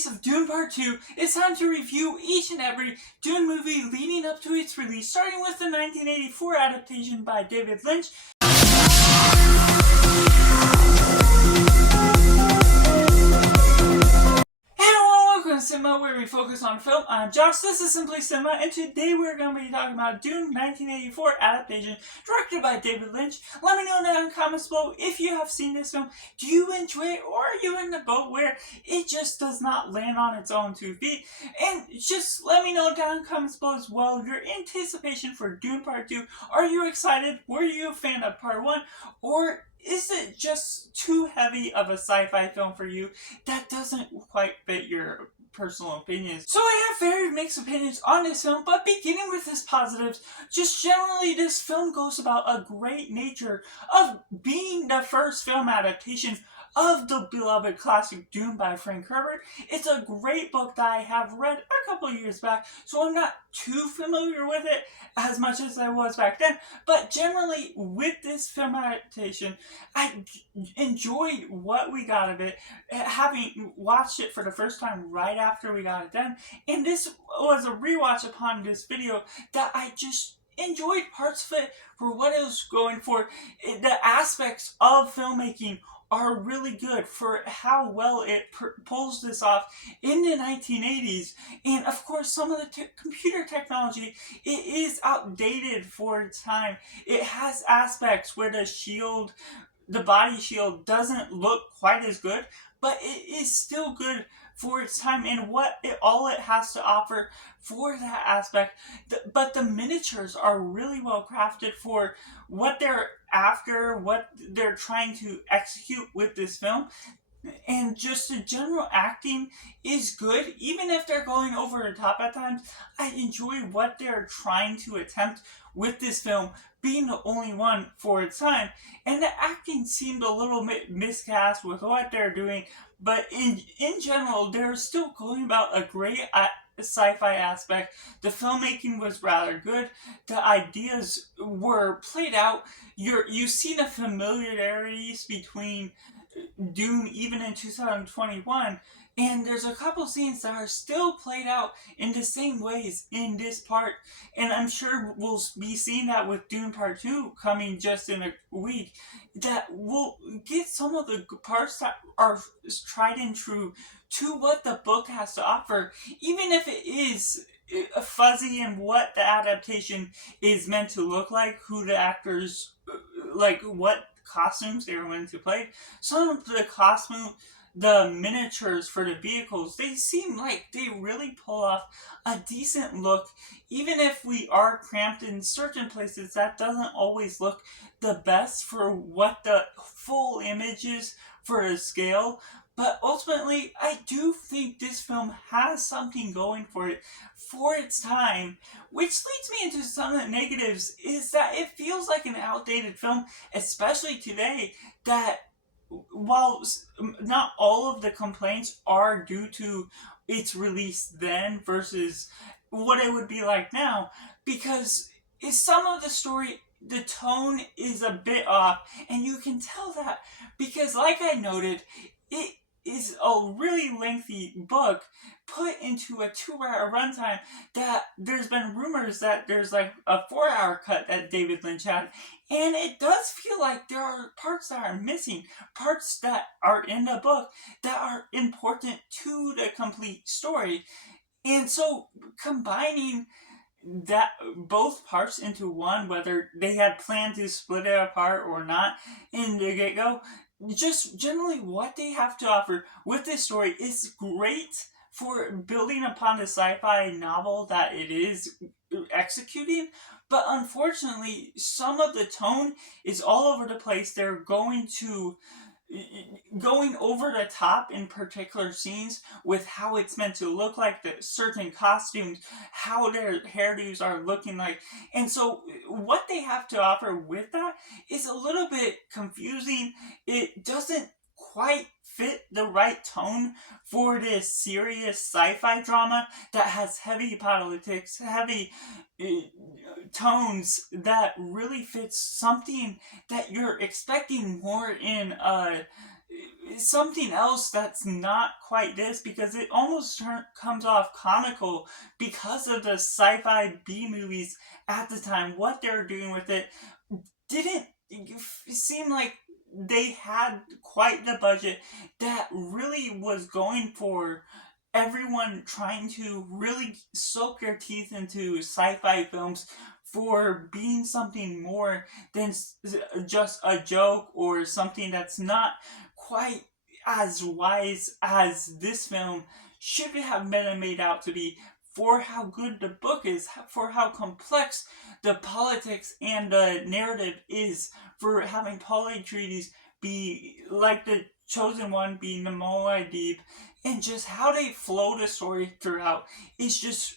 release of Dune Part 2, it's time to review each and every Dune movie leading up to its release, starting with the 1984 adaptation by David Lynch. Welcome to Cinema, where we focus on film. I'm Josh, this is Simply Cinema, and today we're going to be talking about Dune 1984 adaptation, directed by David Lynch. Let me know down in the comments below if you have seen this film. Do you enjoy it, or are you in the boat where it just does not land on its own 2 feet? And just let me know down in the comments below as well your anticipation for Dune Part 2. Are you excited? Were you a fan of Part 1? Or is it just too heavy of a sci-fi film for you that doesn't quite fit your personal opinions? So I have very mixed opinions on this film, but beginning with its positives, just generally this film goes about a great nature of being the first film adaptation of the beloved classic Dune by Frank Herbert. It's a great book that I have read a couple years back, so I'm not too familiar with it as much as I was back then, but generally with this film adaptation, I enjoyed what we got of it, having watched it for the first time right after we got it done, and this was a rewatch upon this video that I just enjoyed parts of it for what it was going for. The aspects of filmmaking are really good for how well it pulls this off in the 1980s. And of course, some of the computer technology, it is outdated for its time. It has aspects where the body shield doesn't look quite as good, but it is still good for its time and all it has to offer for that aspect. But the miniatures are really well crafted for what they're after, what they're trying to execute with this film. And just the general acting is good, even if they're going over the top at times. I enjoy what they're trying to attempt with this film, being the only one for its time. And the acting seemed a little bit miscast with what they're doing, but in general, they're still going about a great sci-fi aspect. The filmmaking was rather good. The ideas were played out. You see the familiarities between Dune even in 2021, and there's a couple scenes that are still played out in the same ways in this part, and I'm sure we'll be seeing that with Dune Part 2 coming just in a week, that will get some of the parts that are tried and true to what the book has to offer, even if it is fuzzy in what the adaptation is meant to look like, who the actors, like what costumes they were meant to play. Some of the miniatures for the vehicles, they seem like they really pull off a decent look. Even if we are cramped in certain places, that doesn't always look the best for what the full image is for the scale. But ultimately, I do think this film has something going for it for its time, which leads me into some of the negatives, is that it feels like an outdated film, especially today, that while not all of the complaints are due to its release then versus what it would be like now, because some of the story, the tone is a bit off, and you can tell that because, like I noted, it is a really lengthy book put into a 2-hour runtime, that there's been rumors that there's like a 4-hour cut that David Lynch had, and it does feel like there are parts that are missing, parts that are in the book that are important to the complete story. And so combining that both parts into one, whether they had planned to split it apart or not in the get-go, just generally what they have to offer with this story is great for building upon the sci-fi novel that it is executing, but unfortunately some of the tone is all over the place. They're going over the top in particular scenes with how it's meant to look like, the certain costumes, how their hairdos are looking like, and so what they have to offer with that is a little bit confusing. It doesn't quite fit the right tone for this serious sci-fi drama that has heavy politics, heavy tones, that really fits something that you're expecting more in a something else that's not quite this, because it almost comes off comical because of the sci-fi B movies at the time. What they were doing with it didn't seem like they had quite the budget that really was going for everyone trying to really soak their teeth into sci-fi films for being something more than just a joke or something that's not quite as wise as this film should have been made out to be, for how good the book is, for how complex the politics and the narrative is, for having Paul Atreides be like the chosen one, being the Moad'Dib, and just how they flow the story throughout is just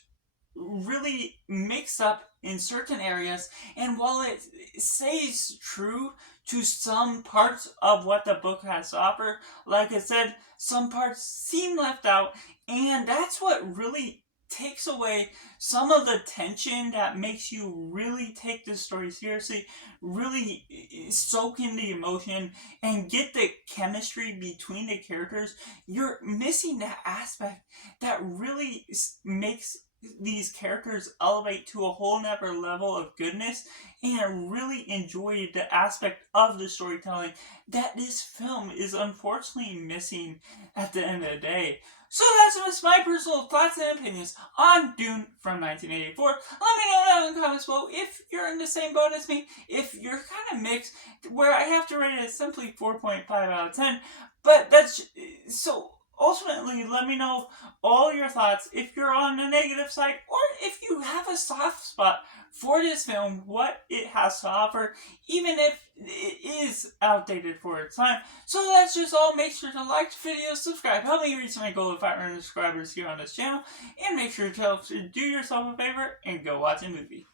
really mixed up in certain areas. And while it stays true to some parts of what the book has to offer, like I said, some parts seem left out, and that's what really takes away some of the tension that makes you really take this story seriously, really soak in the emotion, and get the chemistry between the characters. You're missing that aspect that really makes these characters elevate to a whole nother level of goodness, and I really enjoyed the aspect of the storytelling that this film is unfortunately missing at the end of the day. So that's just my personal thoughts and opinions on Dune from 1984. Let me know down in the comments below if you're in the same boat as me, if you're kind of mixed, where I have to rate it simply 4.5 out of 10. But that's so. Ultimately, let me know all your thoughts if you're on the negative side, or if you have a soft spot for this film, what it has to offer, even if it is outdated for its time. So that's just all. Make sure to like the video, subscribe, help me reach my goal of 500 subscribers here on this channel, and make sure to do yourself a favor and go watch a movie.